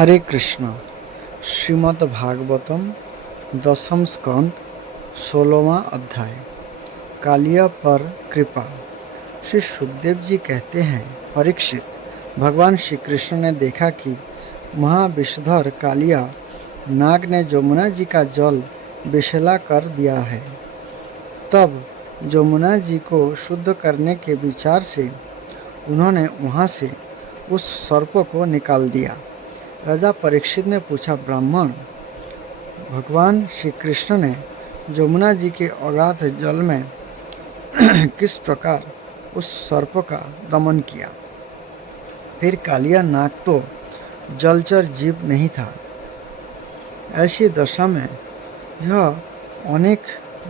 हरे कृष्ण। श्रीमद् भागवतम दसम स्कंद 16वां अध्याय। कालिया पर कृपा। श्री सुखदेव जी कहते हैं, परीक्षित, भगवान श्री कृष्ण ने देखा कि महाविषधर कालिया नाग ने यमुना जी का जल विषैला कर दिया है। तब यमुना जी को शुद्ध करने के विचार से उन्होंने वहाँ से उस सर्प को निकाल दिया। राजा परीक्षित ने पूछा, ब्राह्मण, भगवान श्री कृष्ण ने यमुना जी के अगाध जल में किस प्रकार उस सर्प का दमन किया? फिर कालिया नाग तो जलचर जीव नहीं था। ऐसी दशा में यह अनेक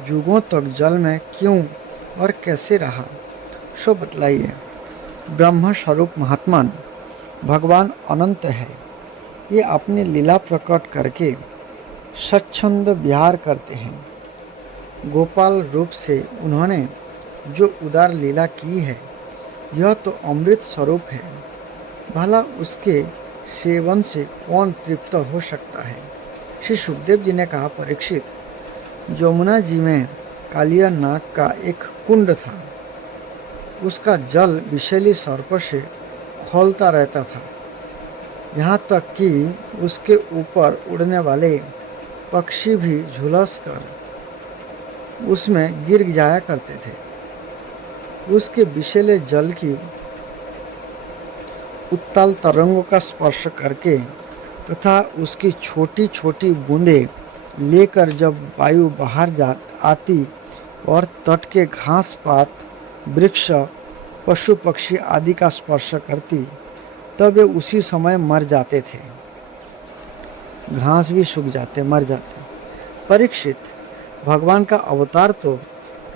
युगों तक जल में क्यों और कैसे रहा, सो बतलाइए। ब्रह्म स्वरूप महात्मन भगवान अनंत है। ये अपनी लीला प्रकट करके स्वच्छंद विहार करते हैं। गोपाल रूप से उन्होंने जो उदार लीला की है, यह तो अमृत स्वरूप है। भला उसके सेवन से कौन तृप्त हो सकता है? श्री सुखदेव जी ने कहा, परीक्षित, यमुना जी में कालिया नाग का एक कुंड था। उसका जल विषैली सर्प से खौलता रहता था, यहाँ तक कि उसके ऊपर उड़ने वाले पक्षी भी झुलस कर उसमें गिर जाया करते थे। उसके विषैले जल की उत्ताल तरंगों का स्पर्श करके तथा उसकी छोटी छोटी बूंदें लेकर जब वायु बाहर आती और तट के घास पात, वृक्ष, पशु पक्षी आदि का स्पर्श करती, तब वे उसी समय मर जाते थे। घास भी सूख जाते, मर जाते। परीक्षित, भगवान का अवतार तो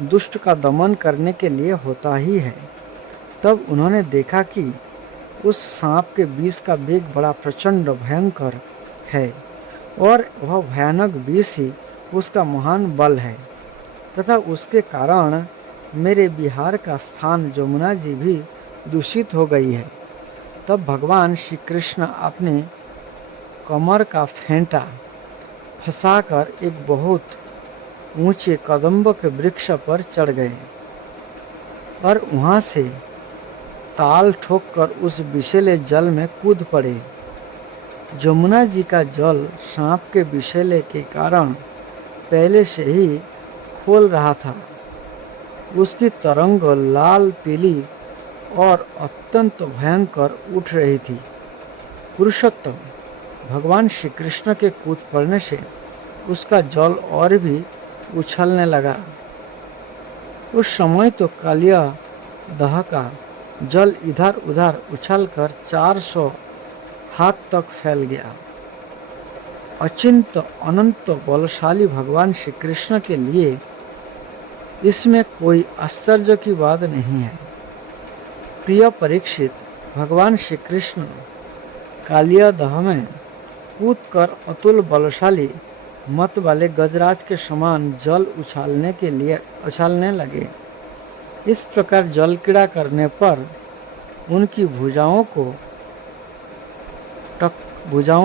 दुष्ट का दमन करने के लिए होता ही है। तब उन्होंने देखा कि उस सांप के विष का वेग बड़ा प्रचंड भयंकर है और वह भयानक विष ही उसका महान बल है तथा उसके कारण मेरे विहार का स्थान यमुना जी भी दूषित हो गई है। तब भगवान श्री कृष्ण अपने कमर का फेंटा फंसाकर एक बहुत ऊंचे कदम्ब के वृक्ष पर चढ़ गए और वहां से ताल ठोककर उस विषैले जल में कूद पड़े। यमुना जी का जल सांप के विषैले के कारण पहले से ही खोल रहा था। उसकी तरंग लाल पीली और अत्यंत भयंकर उठ रही थी। पुरुषोत्तम, भगवान श्री कृष्ण के कूद पड़ने से उसका जल और भी उछलने लगा। उस समय तो कालिया दह का जल इधर उधर उछलकर 400 हाथ तक फैल गया। अचिंत अनंत बलशाली भगवान श्री कृष्ण के लिए इसमें कोई आश्चर्य की बात नहीं है। प्रिय परीक्षित, भगवान श्री कृष्ण कालिया दह में कूदकर अतुल बलशाली मत वाले गजराज के समान जल उछालने लगे। इस प्रकार जल क्रीड़ा करने पर उनकी भुजाओं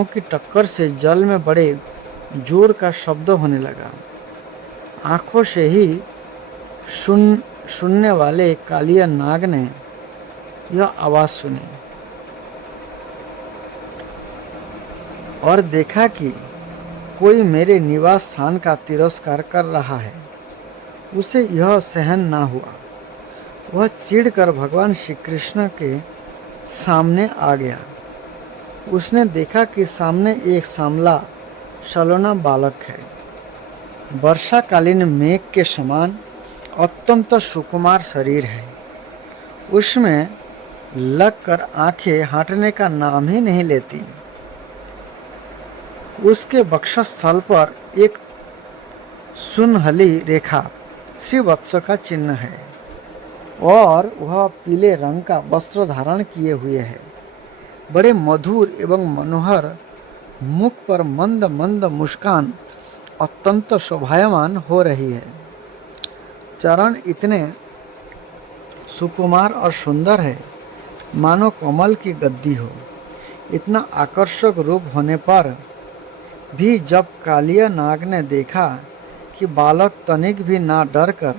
की टक्कर से जल में बड़े जोर का शब्द होने लगा। आंखों से ही सुनने वाले कालिया नाग ने यह आवाज सुनी और देखा कि कोई मेरे निवास स्थान का तिरस्कार कर रहा है। उसे यह सहन ना हुआ। वह चिढ़कर भगवान श्री कृष्ण के सामने आ गया। उसने देखा कि सामने एक सांवला सलोना बालक है। वर्षाकालीन मेघ के समान अत्यंत सुकुमार शरीर है। उसमें लगकर आंखें हटने का नाम ही नहीं लेती। उसके वक्षस्थल पर एक सुनहली रेखा श्रीवत्स का चिन्ह है और वह पीले रंग का वस्त्र धारण किए हुए है। बड़े मधुर एवं मनोहर मुख पर मंद मंद मुस्कान अत्यंत शोभायमान हो रही है। चरण इतने सुकुमार और सुंदर है मानो कमल की गद्दी हो। इतना आकर्षक रूप होने पर भी जब कालिया नाग ने देखा कि बालक तनिक भी ना डर कर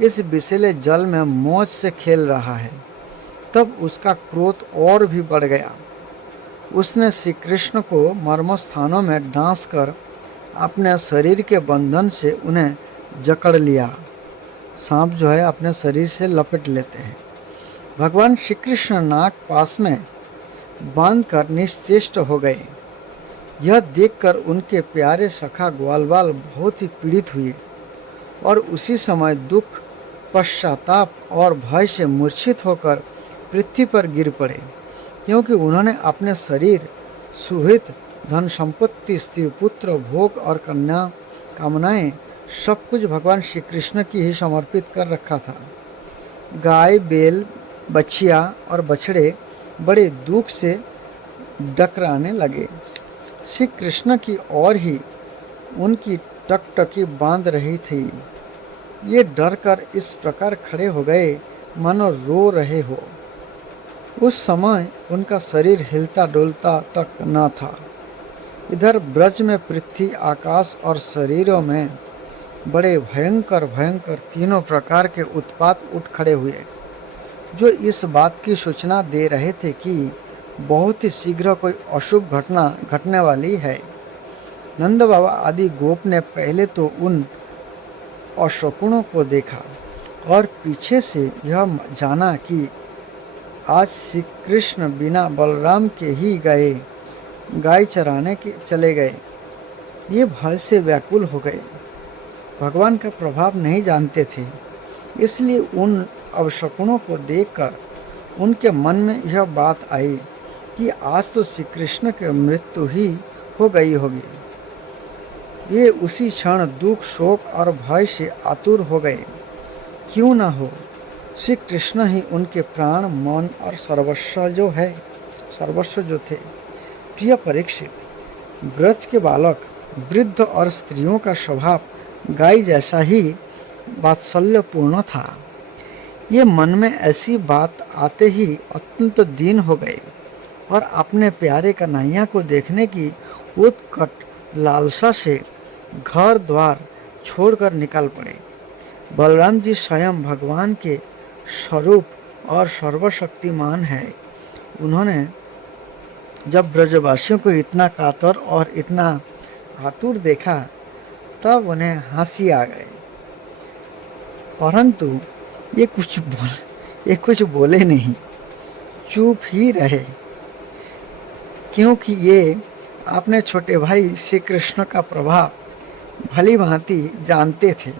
इस विषैले जल में मौज से खेल रहा है, तब उसका क्रोध और भी बढ़ गया। उसने श्री कृष्ण को मर्म स्थानों में डांस कर अपने शरीर के बंधन से उन्हें जकड़ लिया। सांप जो है अपने शरीर से लपेट लेते हैं। भगवान श्री कृष्ण नाग पास में बांधकर निश्चेष्ट हो गए। यह देखकर उनके प्यारे सखा ग्वालवाल बहुत ही पीड़ित हुए और उसी समय दुख, पश्चाताप और भय से मूर्छित होकर पृथ्वी पर गिर पड़े, क्योंकि उन्होंने अपने शरीर, सुहृद, धन संपत्ति, स्त्री पुत्र, भोग और कन्या कामनाएं सब कुछ भगवान श्री कृष्ण की ही समर्पित कर रखा था। गाय, बैल, बछिया और बछड़े बड़े दुख से डकराने लगे। श्री कृष्ण की ओर ही उनकी टकटकी बांध रही थी। ये डर कर इस प्रकार खड़े हो गए मानो रो रहे हो। उस समय उनका शरीर हिलता डुलता तक न था। इधर ब्रज में पृथ्वी, आकाश और शरीरों में बड़े भयंकर भयंकर तीनों प्रकार के उत्पात उठ खड़े हुए, जो इस बात की सूचना दे रहे थे कि बहुत ही शीघ्र कोई अशुभ घटना घटने वाली है। नंद बाबा आदि गोप ने पहले तो उन अशकुनों को देखा और पीछे से यह जाना कि आज श्री कृष्ण बिना बलराम के ही गाय चराने के चले गए। ये भय से व्याकुल हो गए। भगवान का प्रभाव नहीं जानते थे, इसलिए उन अवशकुनों को देखकर उनके मन में यह बात आई कि आज तो श्री कृष्ण की मृत्यु ही हो गई होगी। ये उसी क्षण दुख, शोक और भय से आतुर हो गए। क्यों न हो, श्री कृष्ण ही उनके प्राण, मन और सर्वस्व जो थे। प्रिय परीक्षित, ब्रज के बालक, वृद्ध और स्त्रियों का स्वभाव गाय जैसा ही वात्सल्यपूर्ण था। ये मन में ऐसी बात आते ही अत्यंत दीन हो गए और अपने प्यारे कन्हैया को देखने की उत्कट लालसा से घर द्वार छोड़कर निकल पड़े। बलराम जी स्वयं भगवान के स्वरूप और सर्वशक्तिमान है। उन्होंने जब ब्रजवासियों को इतना कातर और इतना आतुर देखा, तब उन्हें हंसी आ गई, परंतु ये कुछ बोले नहीं, चुप ही रहे, क्योंकि ये अपने छोटे भाई श्री कृष्ण का प्रभाव भली भांति जानते थे।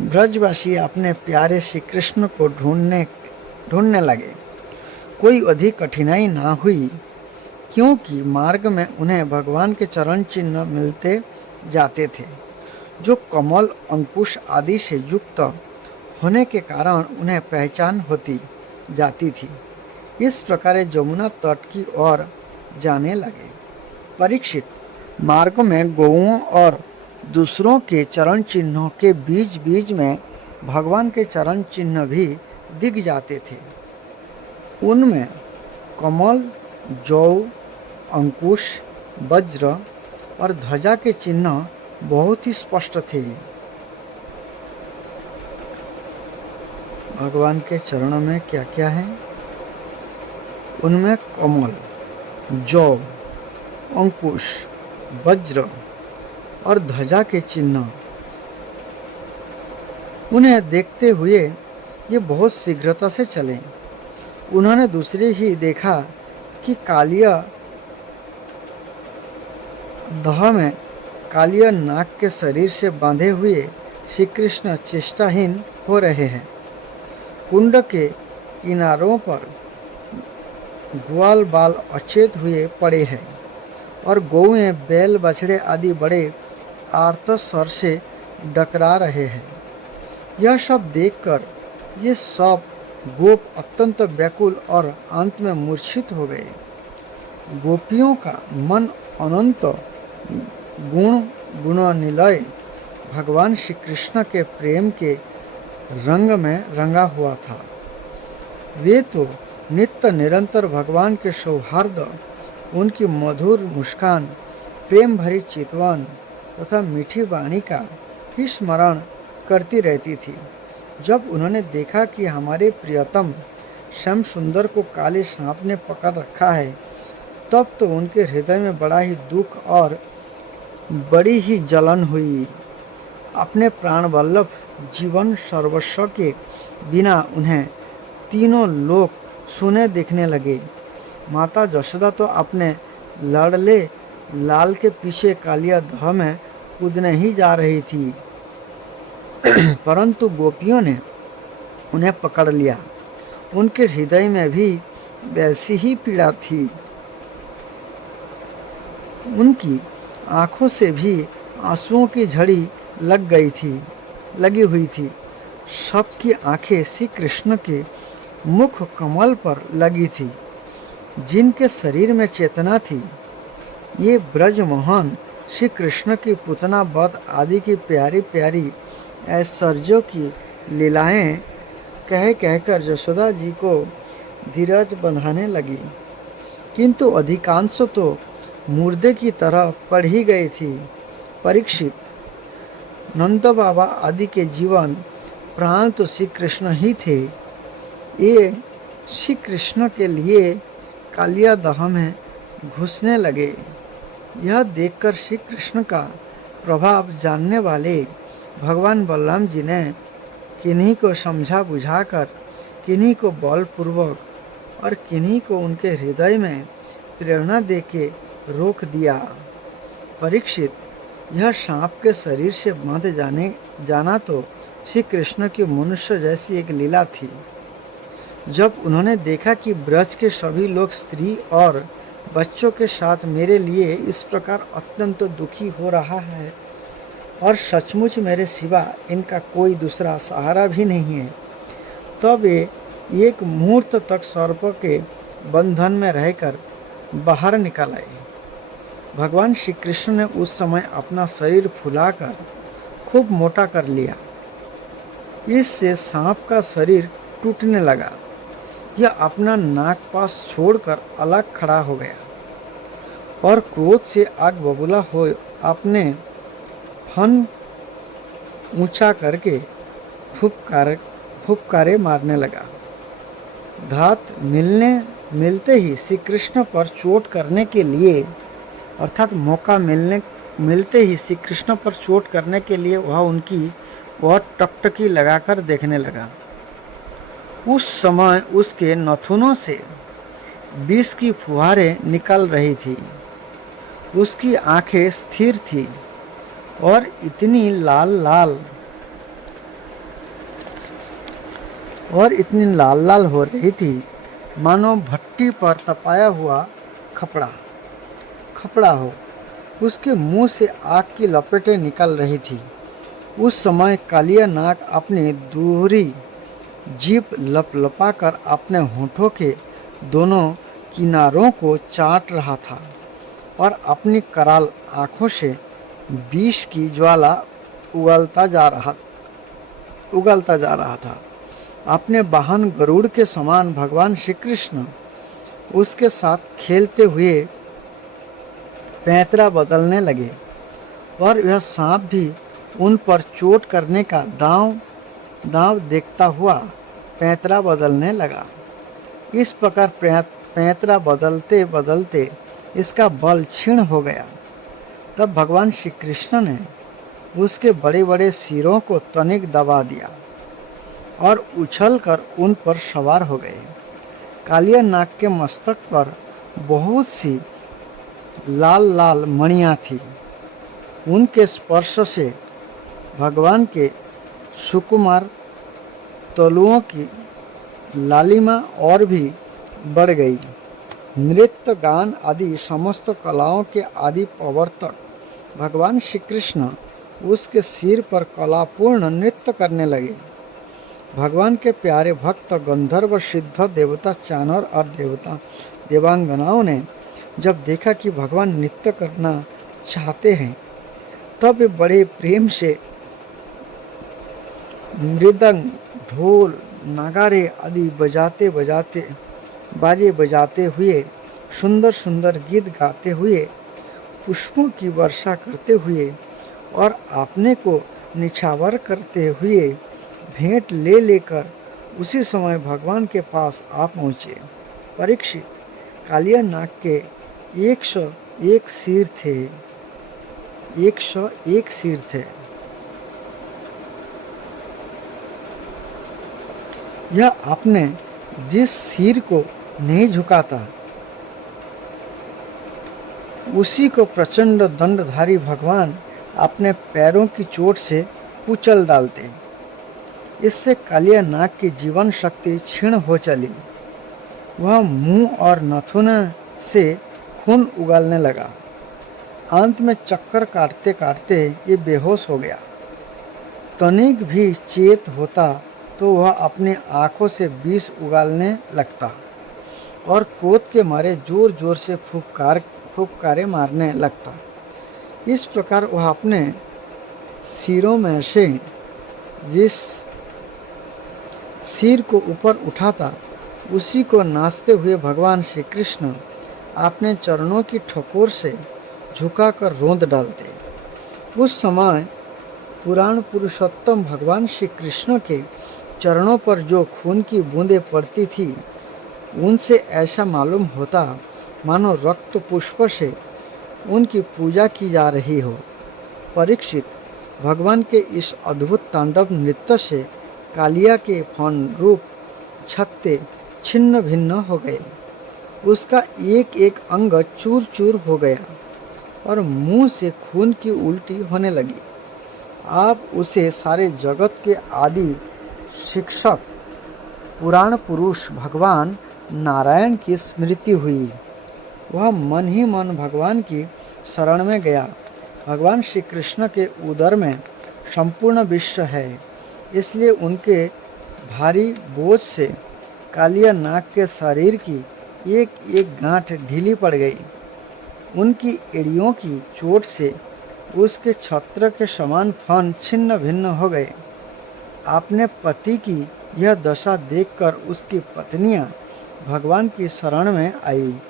ब्रजवासी अपने प्यारे श्री कृष्ण को ढूंढने लगे। कोई अधिक कठिनाई ना हुई, क्योंकि मार्ग में उन्हें भगवान के चरण चिन्ह मिलते जाते थे, जो कमल, अंकुश आदि से युक्त होने के कारण उन्हें पहचान होती जाती थी। इस प्रकार यमुना तट की ओर जाने लगे। परीक्षित, मार्ग में गौओं और दूसरों के चरण चिन्हों के बीच बीच में भगवान के चरण चिन्ह भी दिख जाते थे। उनमें कमल, जौ, अंकुश, वज्र और ध्वजा के चिन्ह बहुत ही स्पष्ट थे। भगवान के चरणों में क्या क्या है? उनमें कमल, जौ, अंकुश, वज्र और ध्वजा के चिन्ह। उन्हें देखते हुए ये बहुत शीघ्रता से चले। उन्होंने दूसरे ही देखा कि कालिया दह में कालिया नाग के शरीर से बांधे हुए श्री कृष्ण चेष्टाहीन हो रहे हैं। कुंड के किनारों पर ग्वाल बाल अचेत हुए पड़े हैं और गौएं, बैल, बछड़े आदि बड़े आर्त स्वर से डकरा रहे हैं। यह सब देखकर ये सब गोप अत्यंत व्याकुल और अंत में मूर्छित हो गए। गोपियों का मन अनंत गुणानिलय भगवान श्री कृष्ण के प्रेम के रंग में रंगा हुआ था। वे तो नित्य निरंतर भगवान के सौहार्द उनकी मधुर मुस्कान, प्रेम भरी चितवन तथा मीठी वाणी का ही स्मरण करती रहती थी। जब उन्होंने देखा कि हमारे प्रियतम श्याम सुंदर को काले सांप ने पकड़ रखा है, तब तो उनके हृदय में बड़ा ही दुख और बड़ी ही जलन हुई। अपने प्राण वल्लभ जीवन सर्वस्व के बिना उन्हें तीनों लोग सुने दिखने लगे। माता जशोदा तो अपने लड़ले लाल के पीछे कालिया दह में कूदने ही जा रही थी, परंतु गोपियों ने उन्हें पकड़ लिया। उनके हृदय में भी वैसी ही पीड़ा थी। उनकी आंखों से भी आंसुओं की झड़ी लगी हुई थी। सबकी आंखें श्री कृष्ण के मुख कमल पर लगी थी, जिनके शरीर में चेतना थी। ये ब्रजमोहन श्री कृष्ण की पुतना वध आदि की प्यारी प्यारी ऐश्वर्यों की लीलाएं कह कहकर यशोदा जी को धीरज बंधाने लगी, किंतु अधिकांश तो मुर्दे की तरह पड़ ही गई थी। परीक्षित, नंद बाबा आदि के जीवन प्राण तो श्री कृष्ण ही थे। ये श्री कृष्ण के लिए कालिया दह में घुसने लगे। यह देखकर श्री कृष्ण का प्रभाव जानने वाले भगवान बलराम जी ने किन्हीं को समझा बुझाकर, किन्हीं को बलपूर्वक और किन्हीं को उनके हृदय में प्रेरणा देके रोक दिया। परीक्षित, यह सांप के शरीर से बांध जाना तो श्री कृष्ण की मनुष्य जैसी एक लीला थी। जब उन्होंने देखा कि ब्रज के सभी लोग स्त्री और बच्चों के साथ मेरे लिए इस प्रकार अत्यंत दुखी हो रहा है और सचमुच मेरे सिवा इनका कोई दूसरा सहारा भी नहीं है, तब ये एक मुहूर्त तक सर्प के बंधन में रहकर बाहर निकल आए। भगवान श्री कृष्ण ने उस समय अपना शरीर फुलाकर खूब मोटा कर लिया। इससे सांप का शरीर टूटने लगा। यह अपना नाक पास छोड़कर अलग खड़ा हो गया और क्रोध से आग बबूला हो अपने फन ऊंचा करके फुफकारे मारने लगा। धात मिलते ही श्री कृष्ण पर चोट करने के लिए, अर्थात मौका मिलते ही श्री कृष्ण पर चोट करने के लिए वह टकटकी लगाकर देखने लगा। उस समय उसके नथुनों से विष की फुहारें निकल रही थी। उसकी आंखें स्थिर थी और इतनी लाल हो रही थी मानो भट्टी पर तपाया हुआ खपड़ा हो। उसके मुंह से आग की लपेटें निकल रही थी। उस समय कालिया नाग अपनी दोहरी जीभ लपलपाकर अपने होठों के दोनों किनारों को चाट रहा था और अपनी कराल आंखों से विष की ज्वाला उगलता जा रहा था। अपने वाहन गरुड़ के समान भगवान श्री कृष्ण उसके साथ खेलते हुए पैंतरा बदलने लगे और यह सांप भी उन पर चोट करने का दांव देखता हुआ पैंतरा बदलने लगा। इस प्रकार पैंतरा बदलते बदलते इसका बल क्षीण हो गया। तब भगवान श्री कृष्ण ने उसके बड़े बड़े सिरों को तनिक दबा दिया और उछलकर उन पर सवार हो गए। कालिया नाग के मस्तक पर बहुत सी लाल मणियाँ थी। उनके स्पर्श से भगवान के सुकुमार तलुओं की लालिमा और भी बढ़ गई। नृत्य गान आदि समस्त कलाओं के आदि प्रवर्तक भगवान श्री कृष्ण उसके सिर पर कलापूर्ण नृत्य करने लगे। भगवान के प्यारे भक्त गंधर्व सिद्ध देवता चानर और देवांगनाओं ने जब देखा कि भगवान नृत्य करना चाहते हैं, तब वे बड़े प्रेम से मृदंग, ढोल, नगारे आदि बाजे बजाते हुए सुंदर सुंदर गीत गाते हुए, पुष्पों की वर्षा करते हुए और अपने को निछावर करते हुए भेंट ले लेकर उसी समय भगवान के पास आ पहुँचे। परीक्षित, कालिया नाग के 101 सिर थे। 101 सिर थे। यह आपने जिस सिर को नहीं झुकाता, उसी को प्रचंड दंडधारी भगवान अपने पैरों की चोट से कुचल डालते। इससे कालिया नाग की जीवन शक्ति क्षीण हो चली। वह मुंह और नाखून से खून उगलने लगा। अंत में चक्कर काटते काटते ये बेहोश हो गया। तनिक भी चेत होता तो वह अपनी आंखों से विष उगलने लगता और क्रोध के मारे जोर जोर से फुफकारे मारने लगता। इस प्रकार वह अपने सिरों में से जिस सिर को ऊपर उठाता, उसी को नाचते हुए भगवान श्री कृष्ण अपने चरणों की ठोकर से झुकाकर रोंद डालते। उस समय पुराण पुरुषोत्तम भगवान श्री कृष्ण के चरणों पर जो खून की बूंदें पड़ती थी, उनसे ऐसा मालूम होता मानो रक्त पुष्प से उनकी पूजा की जा रही हो। परीक्षित, भगवान के इस अद्भुत तांडव नृत्य से कालिया के फन रूप छत्ते छिन्न भिन्न हो गए। उसका एक एक अंग चूर चूर हो गया और मुंह से खून की उल्टी होने लगी। आप उसे सारे जगत के आदि शिक्षक पुराण पुरुष भगवान नारायण की स्मृति हुई। वह मन ही मन भगवान की शरण में गया। भगवान श्री कृष्ण के उदर में संपूर्ण विश्व है, इसलिए उनके भारी बोझ से कालिया नाग के शरीर की एक एक गांठ ढीली पड़ गई। उनकी एड़ियों की चोट से उसके छत्र के समान फन छिन्न भिन्न हो गए। अपने पति की यह दशा देखकर उसकी पत्नियां भगवान की शरण में आई।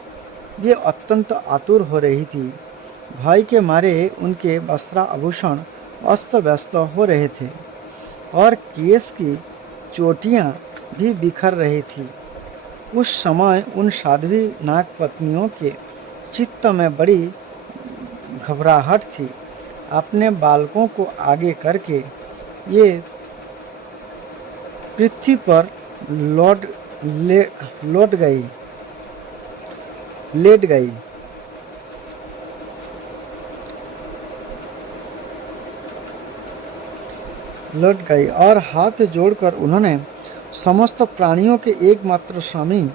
वे अत्यंत आतुर हो रही थी। भय के मारे उनके वस्त्राभूषण अस्त व्यस्त हो रहे थे और केश की चोटियां भी बिखर रही थी। उस समय उन साध्वी नाग पत्नियों के चित्त में बड़ी घबराहट थी। अपने बालकों को आगे करके ये पृथ्वी पर लेट गई और हाथ जोड़कर उन्होंने समस्त प्राणियों के एकमात्र स्वामी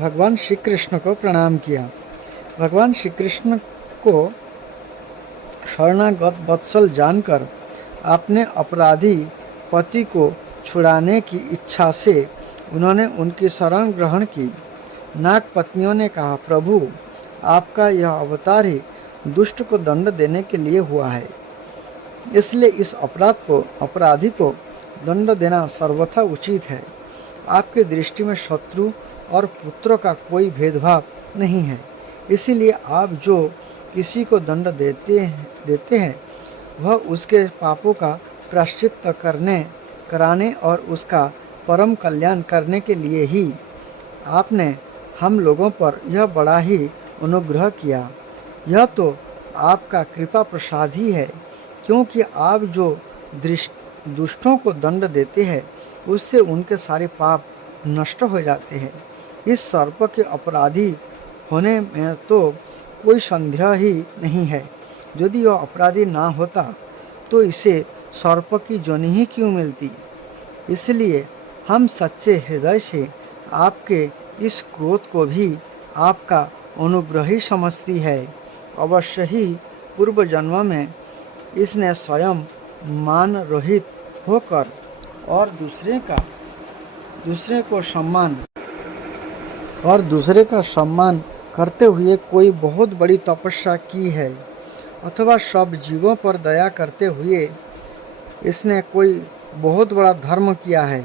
भगवान श्री कृष्ण को प्रणाम किया। भगवान श्री कृष्ण को शरणागत वत्सल जानकर अपने अपराधी पति को छुड़ाने की इच्छा से उन्होंने उनकी शरण ग्रहण की। नाग पत्नियों ने कहा, प्रभु, आपका यह अवतार ही दुष्ट को दंड देने के लिए हुआ है, इसलिए इस अपराधी को दंड देना सर्वथा उचित है। आपकी दृष्टि में शत्रु और पुत्र का कोई भेदभाव नहीं है, इसीलिए आप जो किसी को दंड देते हैं वह उसके पापों का प्रायश्चित कराने और उसका परम कल्याण करने के लिए ही आपने हम लोगों पर यह बड़ा ही अनुग्रह किया। यह तो आपका कृपा प्रसाद ही है, क्योंकि आप जो दुष्टों को दंड देते हैं उससे उनके सारे पाप नष्ट हो जाते हैं। इस सर्प के अपराधी होने में तो कोई संदेह ही नहीं है। यदि वह अपराधी ना होता तो इसे सर्प की जोनि ही क्यों मिलती। इसलिए हम सच्चे हृदय से आपके इस क्रोध को भी आपका अनुग्रह ही समझती है। अवश्य ही पूर्व जन्म में इसने स्वयं मान रहित होकर और दूसरे का सम्मान करते हुए कोई बहुत बड़ी तपस्या की है, अथवा सब जीवों पर दया करते हुए इसने कोई बहुत बड़ा धर्म किया है,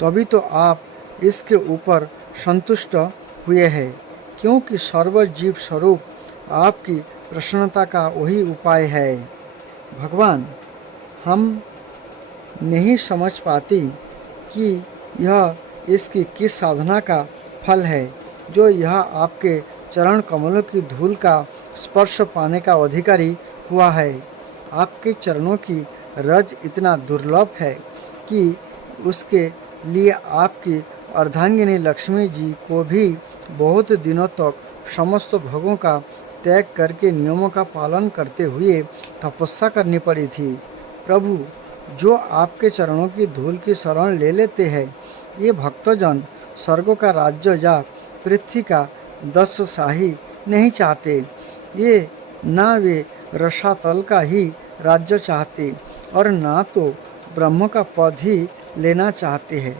तभी तो आप इसके ऊपर संतुष्ट हुए हैं। क्योंकि सर्वजीव स्वरूप आपकी प्रसन्नता का वही उपाय है। भगवान, हम नहीं समझ पाती कि यह इसकी किस साधना का फल है जो यह आपके चरण कमलों की धूल का स्पर्श पाने का अधिकारी हुआ है। आपके चरणों की रज इतना दुर्लभ है कि उसके लिए आपकी अर्धांगिनी लक्ष्मी जी को भी बहुत दिनों तक समस्त भोगों का त्याग करके नियमों का पालन करते हुए तपस्या करनी पड़ी थी। प्रभु, जो आपके चरणों की धूल की शरण ले लेते हैं, ये भक्तजन स्वर्ग का राज्य या पृथ्वी का 10 शाही नहीं चाहते। ये ना वे रसातल का ही राज्य चाहते और ना तो ब्रह्म का पद ही लेना चाहते हैं।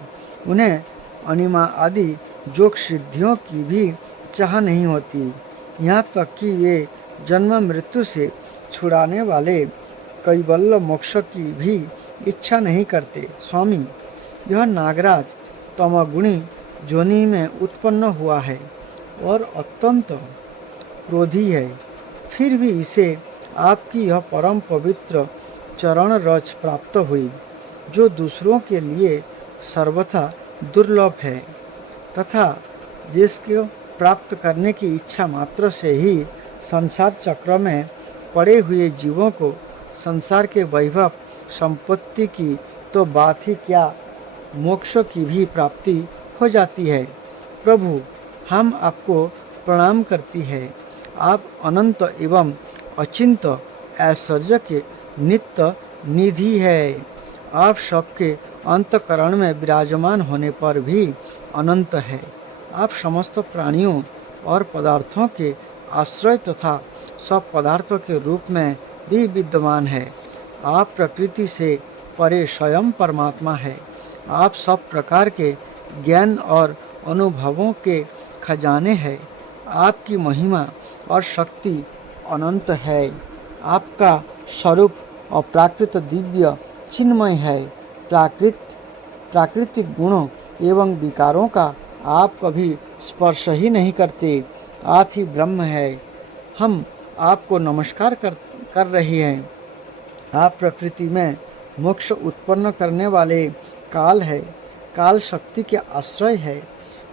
उन्हें अनिमा आदि योग सिद्धियों की भी चाह नहीं होती। यहाँ तक कि वे जन्म मृत्यु से छुड़ाने वाले कैवल्य मोक्ष की भी इच्छा नहीं करते। स्वामी, यह नागराज तमोगुणी जोनि में उत्पन्न हुआ है और अत्यंत क्रोधी है, फिर भी इसे आपकी यह परम पवित्र चरण रज प्राप्त हुई, जो दूसरों के लिए सर्वथा दुर्लभ है तथा जिसको प्राप्त करने की इच्छा मात्र से ही संसार चक्र में पड़े हुए जीवों को संसार के वैभव संपत्ति की तो बात ही क्या, मोक्ष की भी प्राप्ति हो जाती है। प्रभु, हम आपको प्रणाम करती है। आप अनंत एवं अचिंत ऐश्वर्य के नित्य निधि है। आप सबके अंतकरण में विराजमान होने पर भी अनंत है। आप समस्त प्राणियों और पदार्थों के आश्रय तथा सब पदार्थों के रूप में भी विद्यमान है। आप प्रकृति से परे स्वयं परमात्मा है। आप सब प्रकार के ज्ञान और अनुभवों के खजाने हैं। आपकी महिमा और शक्ति अनंत है। आपका स्वरूप अप्राकृत दिव्य चिन्मय है। प्राकृतिक गुणों एवं विकारों का आप कभी स्पर्श ही नहीं करते। आप ही ब्रह्म है। हम आपको नमस्कार कर रहे हैं। आप प्रकृति में मोक्ष उत्पन्न करने वाले काल है। काल शक्ति के आश्रय है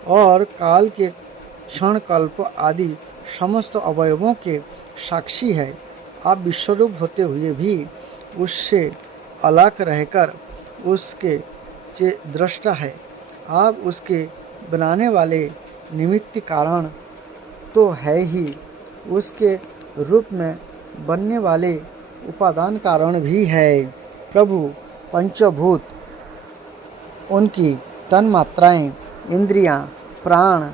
और काल के क्षण कल्प आदि समस्त अवयवों के साक्षी है। आप विश्वरूप होते हुए भी उससे अलग रहकर उसके दृष्टा है। आप उसके बनाने वाले निमित्त कारण तो है ही, उसके रूप में बनने वाले उपादान कारण भी है। प्रभु, पंचभूत, उनकी तन मात्राएं, इंद्रियां, प्राण,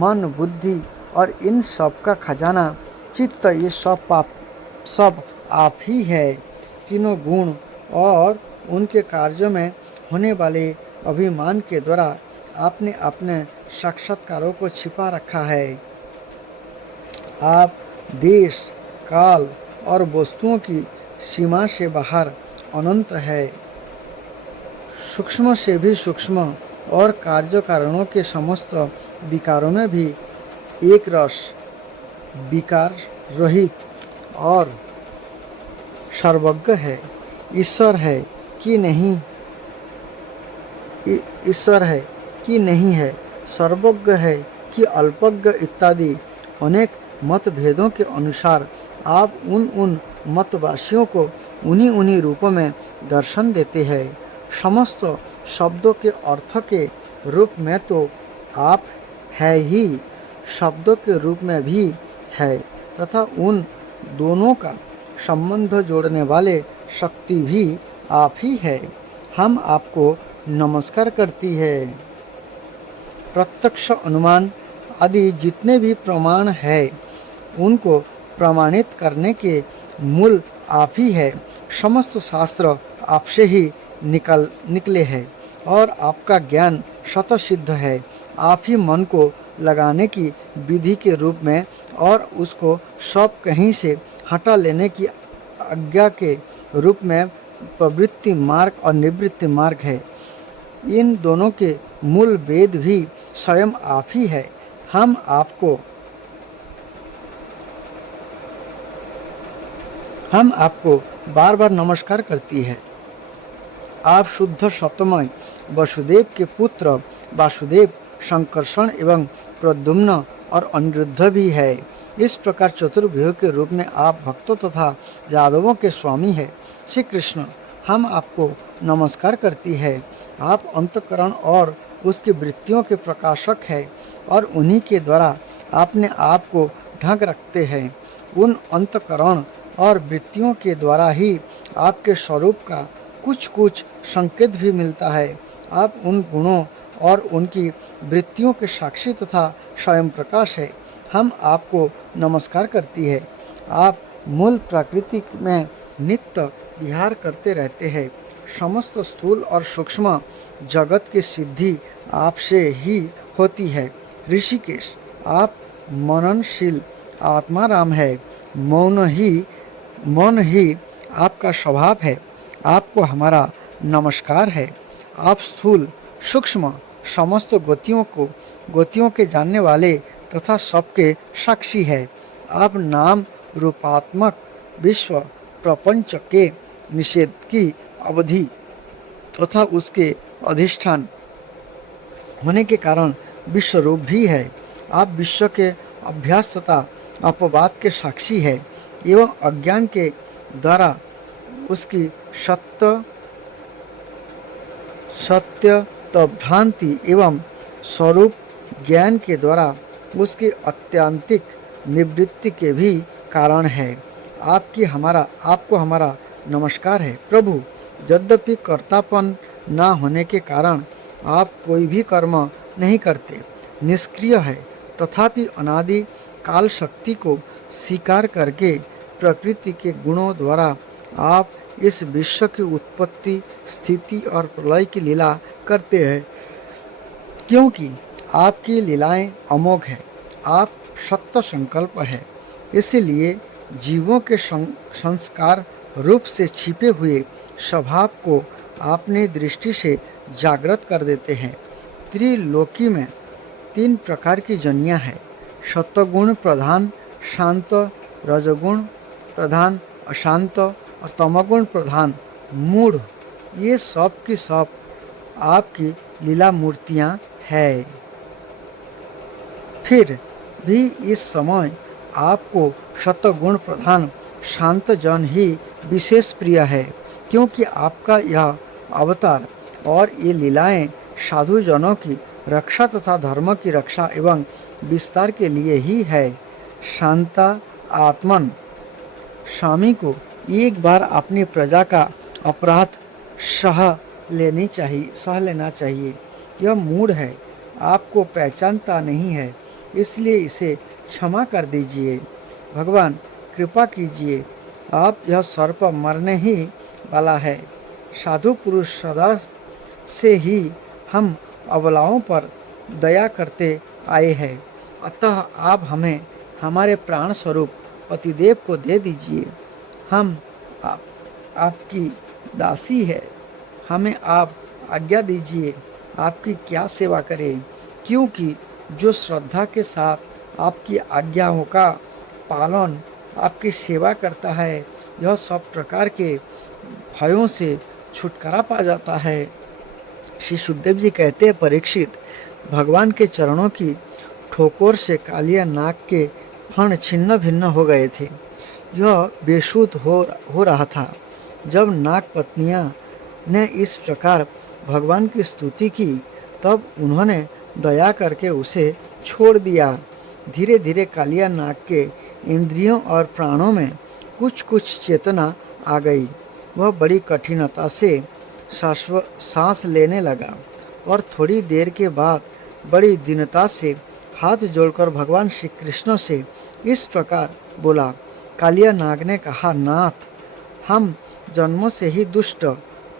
मन, बुद्धि और इन सब का खजाना चित्त, ये सब आप ही है। तीनों गुण और उनके कार्यों में होने वाले अभिमान के द्वारा आपने अपने साक्षात्कारों को छिपा रखा है। आप देश, काल और वस्तुओं की सीमा से बाहर अनंत है। सूक्ष्म से भी सूक्ष्म और कार्य कारणों के समस्त विकारों में भी एक रस, विकार रहित और सर्वज्ञ है। ईश्वर है कि नहीं, ईश्वर है कि नहीं है, सर्वज्ञ है कि अल्पज्ञ इत्यादि अनेक मतभेदों के अनुसार आप उन मतवासियों को उन्हीं रूपों में दर्शन देते हैं। समस्त शब्दों के अर्थ के रूप में तो आप है ही, शब्दों के रूप में भी है तथा उन दोनों का संबंध जोड़ने वाले शक्ति भी आप ही है। हम आपको नमस्कार करती है। प्रत्यक्ष, अनुमान आदि जितने भी प्रमाण है उनको प्रमाणित करने के मूल आप ही है। समस्त शास्त्र आपसे ही निकले हैं और आपका ज्ञान स्वतः है। आप ही मन को लगाने की विधि के रूप में और उसको सब कहीं से हटा लेने की आज्ञा के रूप में प्रवृत्ति मार्ग और निवृत्ति मार्ग है। इन दोनों के मूल वेद भी स्वयं आप ही है। हम आपको हम आपको बार बार नमस्कार करती है। आप शुद्ध सत्यमय वसुदेव के पुत्र वासुदेव, संकर्षण एवं प्रद्युम्न और अनिरुद्ध भी है। इस प्रकार चतुर्भुज के रूप में आप भक्तों तथा यादवों के स्वामी है। श्री कृष्ण, हम आपको नमस्कार करती है। आप अंतःकरण और उसकी वृत्तियों के प्रकाशक है और उन्हीं के द्वारा अपने आप को ढक रखते हैं। उन अंतःकरण और वृत्तियों के द्वारा ही आपके स्वरूप का कुछ कुछ संकेत भी मिलता है। आप उन गुणों और उनकी वृत्तियों के साक्षी तथा स्वयं प्रकाश है। हम आपको नमस्कार करती है। आप मूल प्रकृति में नित्य विहार करते रहते हैं। समस्त स्थूल और सूक्ष्म जगत की सिद्धि आपसे ही होती है। ऋषिकेश, आप मननशील आत्माराम है। मौन ही आपका स्वभाव है। आपको हमारा नमस्कार है। आप स्थूल सूक्ष्म समस्त गतियों के जानने वाले तथा सबके साक्षी है। आप नाम रूपात्मक विश्व प्रपंच के निषेध की अवधि तथा उसके अधिष्ठान होने के कारण विश्व रूप भी है। आप विश्व के अभ्यास तथा अपवाद के साक्षी है एवं अज्ञान के द्वारा उसकी सत्य भ्रांति एवं स्वरूप ज्ञान के द्वारा उसकी अत्यंतिक निवृत्ति के भी कारण है। आपको हमारा नमस्कार है। प्रभु, यद्यपि कर्तापन न होने के कारण आप कोई भी कर्म नहीं करते, निष्क्रिय है, तथापि अनादि काल शक्ति को स्वीकार करके प्रकृति के गुणों द्वारा आप इस विश्व की उत्पत्ति, स्थिति और प्रलय की लीला करते हैं। क्योंकि आपकी लीलाएं अमोघ है, आप सत्य संकल्प है, इसलिए जीवों के संस्कार रूप से छिपे हुए स्वभाव को अपनी दृष्टि से जागृत कर देते हैं। त्रिलोकी में 3 प्रकार की जनियाँ हैं: सत्वगुण प्रधान, शांत, रजगुण प्रधान अशांत और तमोगुण प्रधान मूढ़। ये सब की सब आपकी लीला मूर्तियाँ हैं। फिर भी इस समय आपको सत्वगुण प्रधान शांत जन ही विशेष प्रिय है, क्योंकि आपका यह अवतार और ये लीलाएं साधु जनों की रक्षा तथा धर्म की रक्षा एवं विस्तार के लिए ही है। शांता आत्मन स्वामी को एक बार अपनी प्रजा का अपराध सह लेना चाहिए। यह मूढ़ है, आपको पहचानता नहीं है, इसलिए इसे क्षमा कर दीजिए। भगवान, कृपा कीजिए, आप यह सर्प मरने ही वाला है। साधु पुरुष सदा से ही हम अबलाओं पर दया करते आए हैं, अतः आप हमें हमारे प्राण स्वरूप पतिदेव को दे दीजिए। हम आपकी दासी है, हमें आप आज्ञा दीजिए, आपकी क्या सेवा करें, क्योंकि जो श्रद्धा के साथ आपकी आज्ञाओं का पालन, आपकी सेवा करता है, यह सब प्रकार के भयों से छुटकारा पा जाता है। श्री सुखदेव जी कहते हैं, परीक्षित, भगवान के चरणों की ठोकर से कालिया नाग के फण छिन्न भिन्न हो गए थे। यह बेसुध हो रहा था। जब नाग पत्नियां ने इस प्रकार भगवान की स्तुति की, तब उन्होंने दया करके उसे छोड़ दिया। धीरे धीरे कालिया नाग के इंद्रियों और प्राणों में कुछ कुछ चेतना आ गई। वह बड़ी कठिनता से सांस लेने लगा और थोड़ी देर के बाद बड़ी दीनता से हाथ जोड़कर भगवान श्री कृष्ण से इस प्रकार बोला। कालिया नाग ने कहा, नाथ, हम जन्मों से ही दुष्ट,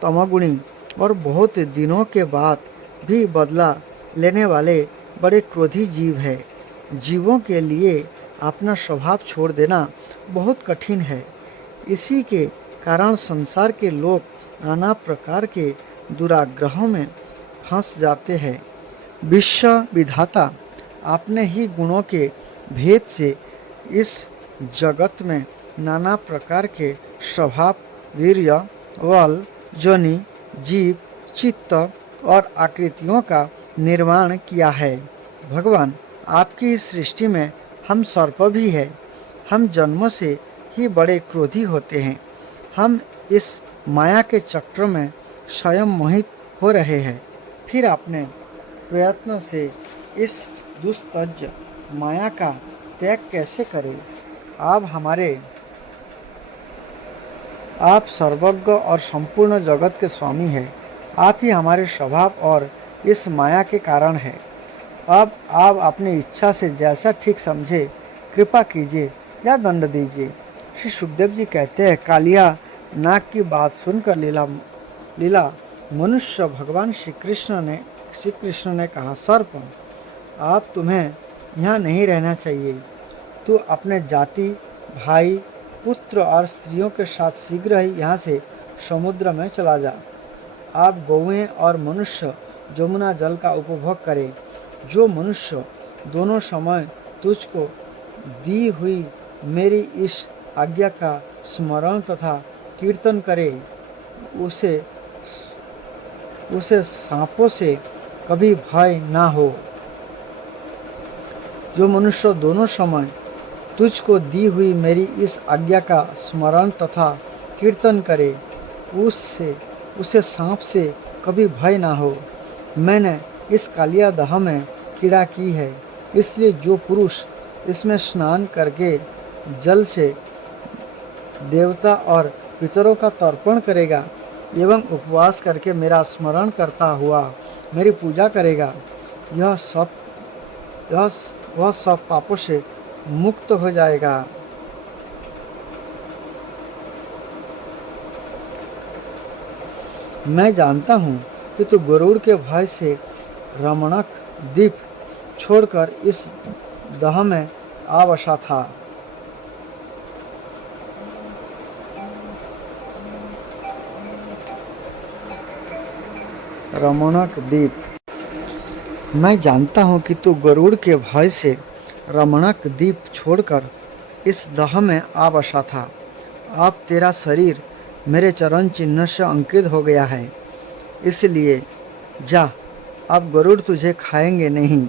तमोगुणी और बहुत दिनों के बाद भी बदला लेने वाले बड़े क्रोधी जीव है। जीवों के लिए अपना स्वभाव छोड़ देना बहुत कठिन है। इसी के कारण संसार के लोग नाना प्रकार के दुराग्रहों में फंस जाते हैं। विश्व विधाता अपने ही गुणों के भेद से इस जगत में नाना प्रकार के स्वभाव, वीर्य, बल, योनि, जीव, चित्त और आकृतियों का निर्माण किया है। भगवान, आपकी इस सृष्टि में हम सर्प भी है। हम जन्मों से ही बड़े क्रोधी होते हैं। हम इस माया के चक्र में स्वयं मोहित हो रहे हैं। फिर अपने प्रयत्न से इस दुस्तज माया का त्याग कैसे करें? आप सर्वज्ञ और संपूर्ण जगत के स्वामी हैं। आप ही हमारे स्वभाव और इस माया के कारण हैं। अब आप अपनी इच्छा से जैसा ठीक समझे कृपा कीजिए या दंड दीजिए। श्री सुखदेव जी कहते हैं, कालिया नाग की बात सुनकर लीला मनुष्य भगवान श्री कृष्ण ने कहा, सर्प, आप तुम्हें यहाँ नहीं रहना चाहिए। तू अपने जाति, भाई, पुत्र और स्त्रियों के साथ शीघ्र ही यहाँ से समुद्र में चला जा। आप गौएं और मनुष्य यमुना जल का उपभोग करें। जो मनुष्य दोनों समय तुझको दी हुई मेरी इस आज्ञा का स्मरण तथा कीर्तन करे, उसे सांपों से कभी भय ना हो। जो मनुष्य दोनों समय तुझको दी हुई मेरी इस आज्ञा का स्मरण तथा कीर्तन करे, उसे सांप से कभी भय ना हो। मैंने इस कालिया दह में कीड़ा की है, इसलिए जो पुरुष इसमें स्नान करके जल से देवता और पितरों का तर्पण करेगा एवं उपवास करके मेरा स्मरण करता हुआ मेरी पूजा करेगा, वह सब पापों से मुक्त हो जाएगा। मैं जानता हूँ कि तू गरुड़ के भय से रमणक द्वीप छोड़कर इस दह में आ बसा था। रमणक द्वीप। मैं जानता हूँ कि तू गरुड़ के भय से रमणक द्वीप छोड़कर इस दह में आ बसा था। अब तेरा शरीर मेरे चरण चिन्ह से अंकित हो गया है, इसलिए जा, अब गरुड़ तुझे खाएंगे नहीं।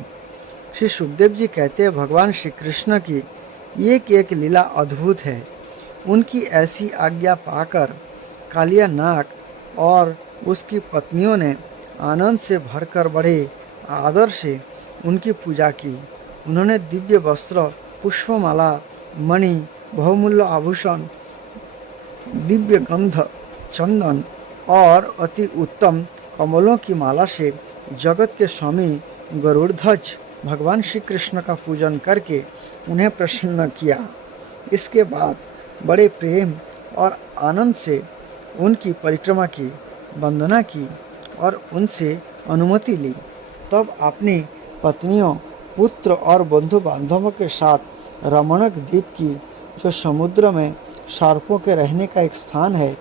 श्री सुखदेव जी कहते हैं, भगवान श्री कृष्ण की एक एक लीला अद्भुत है। उनकी ऐसी आज्ञा पाकर कालिया नाग और उसकी पत्नियों ने आनंद से भरकर बड़े आदर से उनकी पूजा की। उन्होंने दिव्य वस्त्र, पुष्पमाला, मणि, बहुमूल्य आभूषण, दिव्य गंध, चंदन और अति उत्तम कमलों की माला से जगत के स्वामी गरुड़ध्वज भगवान श्री कृष्ण का पूजन करके उन्हें प्रसन्न किया। इसके बाद बड़े प्रेम और आनंद से उनकी परिक्रमा की, वंदना की और उनसे अनुमति ली। तब अपनी पत्नियों, पुत्र और बंधु बांधवों के साथ रमणक द्वीप की, जो समुद्र में सर्पों के रहने का एक स्थान है,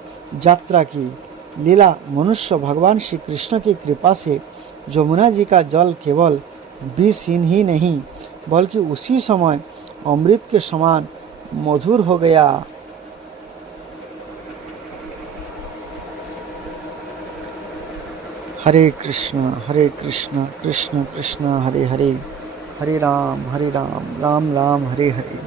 यात्रा की। लीला मनुष्य भगवान श्री कृष्ण की कृपा से यमुना जी का जल केवल विषहीन ही नहीं बल्कि उसी समय अमृत के समान मधुर हो गया। हरे कृष्ण कृष्ण कृष्ण हरे हरे, हरे राम राम राम हरे हरे।